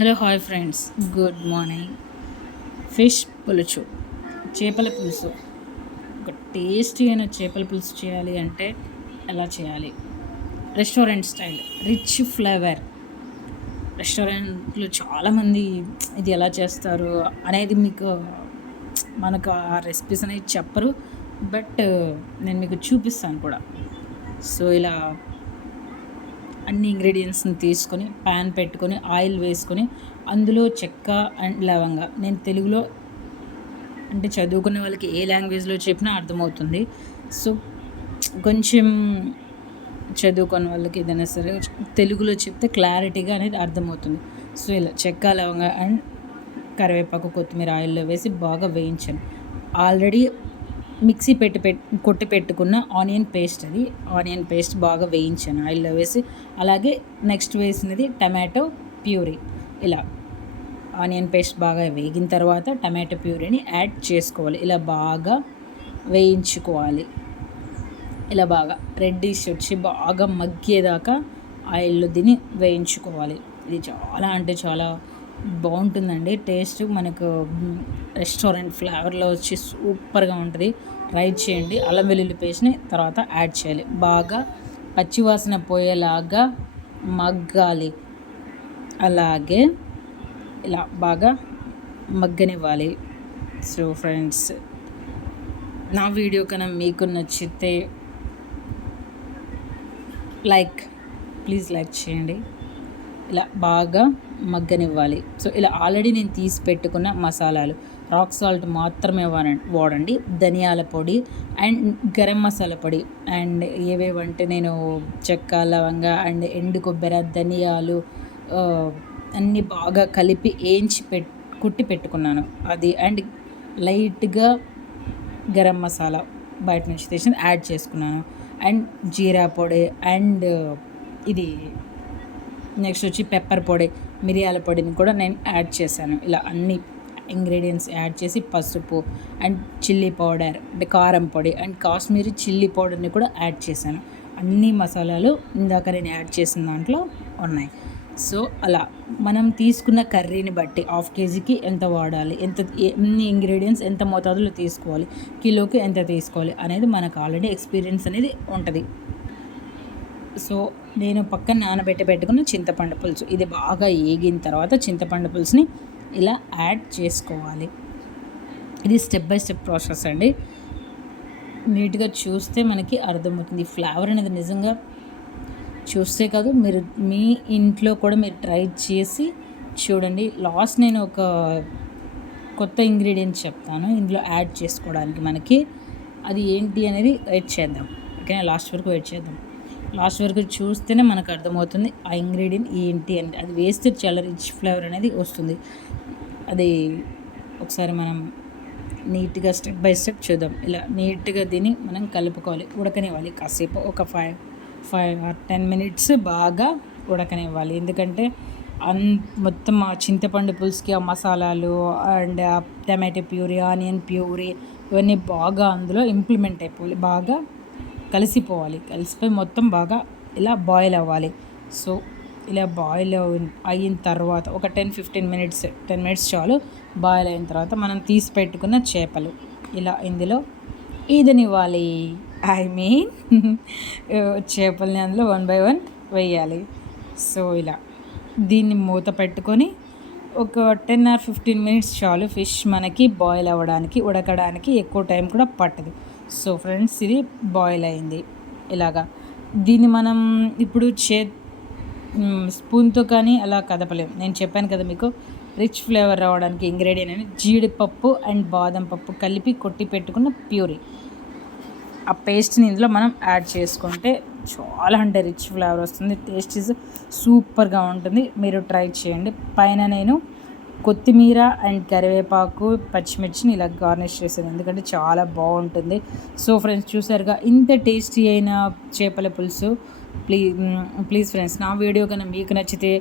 Hello hi friends, good morning. Fish పులుసు, చేపల పులుసు. ఒక టేస్టీ అయిన చేపల పులుసు చేయాలి అంటే ఎలా చేయాలి? Restaurant style, rich flavour. రెస్టారెంట్లో చాలామంది ఇది ఎలా చేస్తారు అనేది మనకు ఆ రెసిపీస్ అనేది చెప్పరు. బట్ నేను మీకు చూపిస్తాను కూడా. సో ఇలా అన్ని ఇంగ్రీడియంట్స్ని తీసుకొని ప్యాన్ పెట్టుకొని ఆయిల్ వేసుకొని అందులో చెక్క అండ్ లవంగా. నేను తెలుగులో అంటే చదువుకునే వాళ్ళకి ఏ లాంగ్వేజ్లో చెప్పినా అర్థమవుతుంది. సో కొంచెం చదువుకున్న వాళ్ళకి ఏదైనా సరే తెలుగులో చెప్తే క్లారిటీగా అనేది అర్థమవుతుంది. సో ఇలా చెక్క లవంగా అండ్ కరివేపాకు కొత్తిమీర ఆయిల్లో వేసి బాగా వేయించాను. ఆల్రెడీ మిక్సీ కొట్టి పెట్టుకున్న ఆనియన్ పేస్ట్ బాగా వేయించాను ఆయిల్లో వేసి. అలాగే నెక్స్ట్ వేసినది టమాటో ప్యూరీ. ఇలా ఆనియన్ పేస్ట్ బాగా వేగిన తర్వాత టమాటో ప్యూరీని యాడ్ చేసుకోవాలి. ఇలా బాగా వేయించుకోవాలి. ఇలా బాగా రెడ్డిష్ వచ్చి బాగా మగ్గేదాకా ఆయిల్లో దీన్ని వేయించుకోవాలి. ఇది చాలా అంటే చాలా బాగుంటుందండి. టేస్ట్ మనకు రెస్టారెంట్ ఫ్లేవర్లో వచ్చి సూపర్గా ఉంటుంది. ట్రై చేయండి. అల్లం వెల్లుల్లి పేస్ట్ని తర్వాత యాడ్ చేయాలి. బాగా పచ్చివాసన పోయేలాగా మగ్గాలి. అలాగే ఇలా బాగా మగ్గనివ్వాలి. సో ఫ్రెండ్స్, నా వీడియో కన్నా మీకు నచ్చితే ప్లీజ్ లైక్ చేయండి. ఇలా బాగా మగ్గనివ్వాలి. సో ఇలా ఆల్రెడీ నేను తీసి పెట్టుకున్న మసాలాలు, రాక్ సాల్ట్ మాత్రమే వాడండి. ధనియాల పొడి అండ్ గరం మసాలా పొడి అండ్ ఏవేవంటే నేను చెక్క లవంగా అండ్ ఎండు కొబ్బరి ధనియాలు అన్నీ బాగా కలిపి కుట్టి పెట్టుకున్నాను. అది అండ్ లైట్గా గరం మసాలా బయట నుంచి తెచ్చి యాడ్ చేసుకున్నాను. అండ్ జీరా పొడి అండ్ ఇది నెక్స్ట్ వచ్చి పెప్పర్ పొడి, మిరియాల పొడిని కూడా నేను యాడ్ చేశాను. ఇలా అన్ని ఇంగ్రీడియంట్స్ యాడ్ చేసి పసుపు అండ్ చిల్లీ పౌడర్ అంటే కారం పొడి అండ్ కాశ్మీరీ చిల్లీ పౌడర్ని కూడా యాడ్ చేశాను. అన్ని మసాలాలు ఇందాక నేను యాడ్ చేసిన దాంట్లో ఉన్నాయి. సో అలా మనం తీసుకున్న కర్రీని బట్టి హాఫ్ కేజీకి ఎంత వాడాలి, ఎన్ని ఇంగ్రీడియంట్స్ ఎంత మోతాదులో తీసుకోవాలి, కిలోకి ఎంత తీసుకోవాలి అనేది మనకు ఆల్రెడీ ఎక్స్పీరియన్స్ అనేది ఉంటుంది. సో నేను పక్కన పెట్టుకున్న చింతపండు పులుసు, ఇది బాగా ఏగిన తర్వాత చింతపండు పులుసుని ఇలా యాడ్ చేసుకోవాలి. ఇది స్టెప్ బై స్టెప్ ప్రాసెస్ అండి. నీట్గా చూస్తే మనకి అర్థమవుతుంది. ఫ్లేవర్ అనేది నిజంగా చూస్తే కాదు, మీరు మీ ఇంట్లో కూడా మీరు ట్రై చేసి చూడండి. లాస్ట్ నేను ఒక కొత్త ఇంగ్రీడియంట్ చెప్తాను ఇందులో యాడ్ చేసుకోవడానికి. మనకి అది ఏంటి అనేది వెయిట్ చేద్దాం. ఓకేనా? లాస్ట్ వరకు చూస్తేనే మనకు అర్థమవుతుంది ఆ ఇంగ్రీడియంట్ ఏంటి అని. అది వేస్తే చాలా రిచ్ ఫ్లేవర్ అనేది వస్తుంది. అది ఒకసారి మనం నీట్గా స్టెప్ బై స్టెప్ చూద్దాం. ఇలా నీట్గా దీన్ని మనం కలుపుకోవాలి, ఉడకనివ్వాలి కాసేపు. ఒక 5 or 10 minutes బాగా ఉడకనివ్వాలి. ఎందుకంటే మొత్తం ఆ చింతపండు పులుసుకి ఆ మసాలాలు అండ్ ఆ టమాటో ప్యూరీ, ఆనియన్ ప్యూరీ ఇవన్నీ బాగా అందులో ఇంప్లిమెంట్ అయిపోవాలి, బాగా కలిసిపోయి మొత్తం బాగా ఇలా బాయిల్ అవ్వాలి. సో ఇలా బాయిల్ అయిన తర్వాత ఒక 10-15 minutes, 10 minutes చాలు. బాయిల్ అయిన తర్వాత మనం తీసి పెట్టుకున్న చేపలు ఇలా ఇందులో ఈదనివ్వాలి. చేపల్ని అందులో 1 by 1 వేయాలి. సో ఇలా దీన్ని మూత పెట్టుకొని ఒక 10 or 15 minutes చాలు. ఫిష్ మనకి బాయిల్ అవ్వడానికి, ఉడకడానికి ఎక్కువ టైం కూడా పట్టదు. సో ఫ్రెండ్స్, ఇది బాయిల్ అయింది. ఇలాగా దీన్ని మనం ఇప్పుడు స్పూన్తో కానీ అలా కదపలేము. నేను చెప్పాను కదా మీకు, రిచ్ ఫ్లేవర్ రావడానికి ఇంగ్రీడియంట్ అని జీడిపప్పు అండ్ బాదం పప్పు కలిపి కొట్టి పెట్టుకున్న ప్యూరీ. ఆ పేస్ట్ని ఇందులో మనం యాడ్ చేసుకుంటే చాలా అంటే రిచ్ ఫ్లేవర్ వస్తుంది. టేస్ట్ సూపర్గా ఉంటుంది. మీరు ట్రై చేయండి. పైన నేను కొత్తిమీర అండ్ కరివేపాకు, పచ్చిమిర్చిని ఇలా గార్నిష్ చేశాను, ఎందుకంటే చాలా బాగుంటుంది. సో ఫ్రెండ్స్, చూసారుగా ఇంత టేస్టీ అయిన చేపల పులుసు. ప్లీజ్ ఫ్రెండ్స్, నా వీడియో కన్నా మీకు నచ్చితే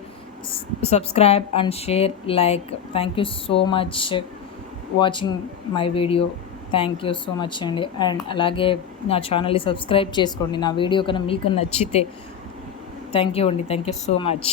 subscribe and share, like. Thank you so much watching my video. Thank you so much అండి. అండ్ అలాగే నా ఛానల్ని సబ్స్క్రైబ్ చేసుకోండి. నా వీడియో కన్నా మీకు నచ్చితే. థ్యాంక్ యూ అండి. Thank you so much.